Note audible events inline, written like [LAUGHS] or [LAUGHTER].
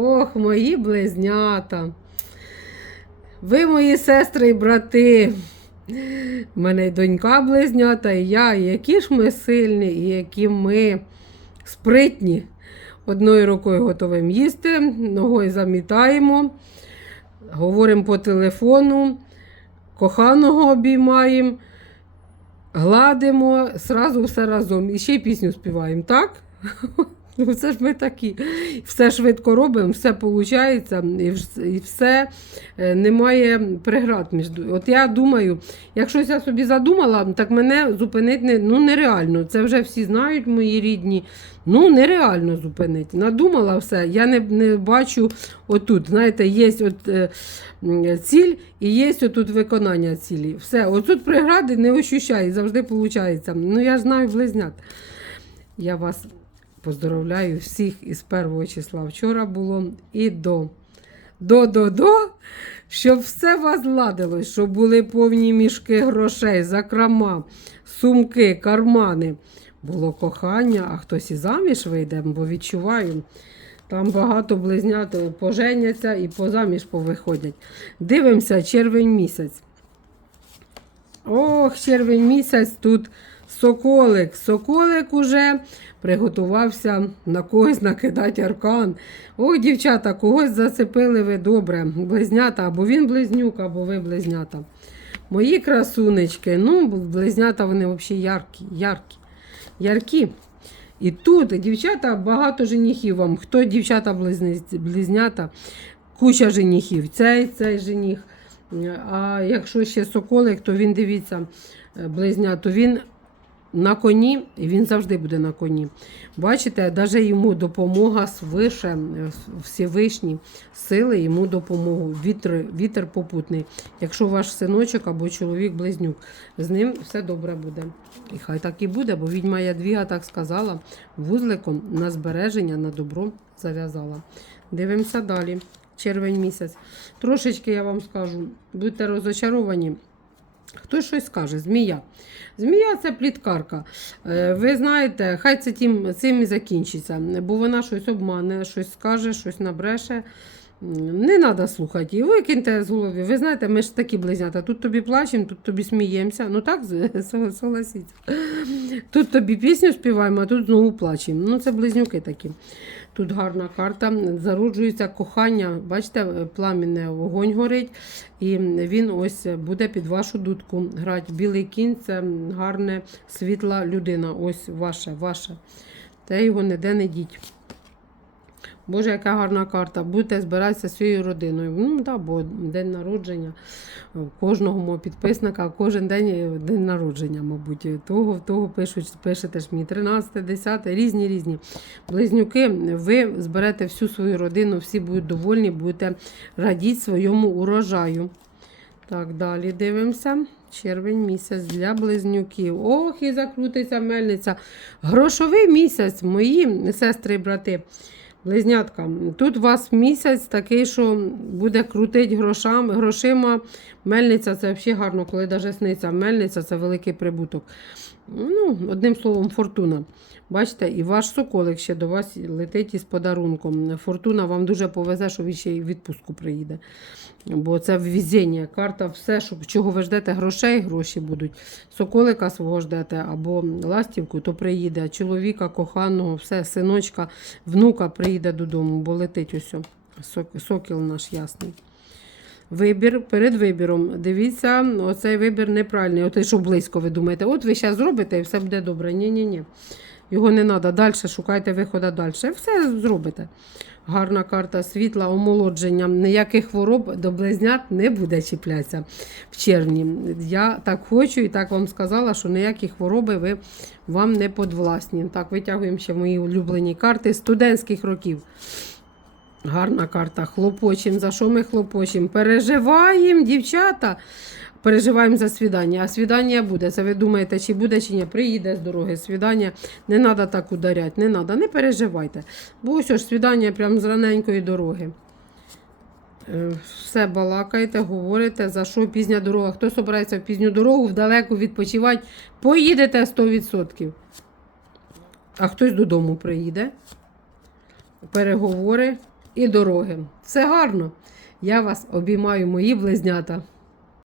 Ох, мої близнята. Ви мої сестри і брати. У мене й донька близнята, і я. І які ж ми сильні, і які ми спритні. Одною рукою готовим їсти, ногою замітаємо, говоримо по телефону, коханого обіймаємо, гладимо, сразу все разом. І ще й пісню співаємо, так? [LAUGHS] Ну, це ж ми такі. Все швидко робимо, все виходить, і все е, немає преград між. От я думаю, якщо я собі задумала, так мене зупинити ну, нереально. Це вже всі знають, мої рідні. Ну, нереально зупинити. Надумала все. Я не, не бачу отут. Знаєте, є от, е, ціль і є отут виконання цілі. Все, отут прегради не ощущаю, завжди виходить. Ну, я ж знаю близнят. Я вас поздоровляю всіх із першого числа. Вчора було і до. До, до, до, щоб все вас ладилось, щоб були повні мішки грошей, закрома, сумки, кармани. Було кохання, а хтось і заміж вийде, бо відчуваю. Там багато близнят поженяться і позаміж повиходять. Дивимося, червень місяць. Ох, червень місяць тут соколик. Соколик уже приготувався на когось накидати аркан. Ох, дівчата, когось зацепили ви добре. Близнята, або він близнюк, або ви близнята. Мої красунечки, ну, близнята вони взагалі яркі, яркі, яркі. І тут, дівчата, багато женихів вам. Хто дівчата близнята, куча женихів. Цей, цей жених. А якщо ще соколик, то він дивіться, близнят, то він на коні, і він завжди буде на коні. Бачите, навіть йому допомога свише, Всевишні сили йому допомогу. Вітер, вітер попутний. Якщо ваш синочок або чоловік-близнюк, з ним все добре буде. І хай так і буде, бо відьма Ядвіга так сказала, вузликом на збереження, на добро зав'язала. Дивимося далі. Червень місяць. Трошечки я вам скажу, будьте розочаровані. Хтось щось каже, змія. Змія це пліткарка. Е, Ви знаєте, хай це тим, цим і закінчиться, бо вона щось обмане, щось скаже, щось набреше. Не треба слухати її, викиньте з голови. Ви знаєте, ми ж такі близнята. Тут тобі плачемо, тут тобі сміємося. Ну так, [LAUGHS] согласіться. Тут тобі пісню співаємо, а тут знову плачемо. Ну, це близнюки такі. Тут гарна карта. Зароджується кохання. Бачите, пламінне вогонь горить, і він ось буде під вашу дудку грати. Білий кінь це гарна, світла людина. Ось ваше, ваше. Та його ніде не діть. Боже, яка гарна карта. Будете збиратися своєю родиною. Ну, да, бо день народження кожного мого підписника, кожен день день народження, мабуть. Того, в того пишуть, пишете ж мені 13, 10, різні різні. Близнюки, ви зберете всю свою родину, всі будуть довольні, будете радіти своєму урожаю. Так, далі дивимося. Червень місяць для близнюків. Ох, і закрутиться мельниця. Грошовий місяць, мої сестри і брати. Близнятка, тут у вас місяць такий, що буде крутить грошам, грошима. Мельниця це взагалі гарно, коли навіть сниться. Мельниця це великий прибуток. Ну, Одним словом, фортуна. Бачите, і ваш соколик ще до вас летить із подарунком. Фортуна вам дуже повезе, що він ще й в відпустку приїде. Бо це ввезення. Карта, все, що, чого ви ждете, грошей, гроші будуть. Соколика свого ждете або ластівку, то приїде. Чоловіка, коханого, все, синочка, внука приїде додому, бо летить. Сок- Сокіл наш ясний. Вибір перед вибіром. Дивіться, оцей вибір неправильний. От що близько ви думаєте, от ви зараз зробите і все буде добре. Ні-ні-ні. Його не треба. Далі шукайте виходу далі. Все зробите. Гарна карта світла, омолодження. Ніяких хвороб до близнят не буде чіплятися в червні. Я так хочу і так вам сказала, що ніякі хвороби ви вам не подвласні. Так, витягуємо ще мої улюблені карти студентських років. Гарна карта. Хлопочем. За що ми хлопочем? Переживаємо, дівчата. Переживаємо за свідання. А свідання буде. Це ви думаєте, чи буде, чи ні. Приїде з дороги свідання. Не треба так ударяти. Не треба, не переживайте. Бо ось ж свідання прямо з раненької дороги. Е, Все балакаєте, говорите, за що пізня дорога. Хто собирається в пізню дорогу, вдалеку відпочивати, поїдете 100%. А хтось додому приїде. Переговори. І дороги. Все гарно. Я вас обіймаю, мої близнята.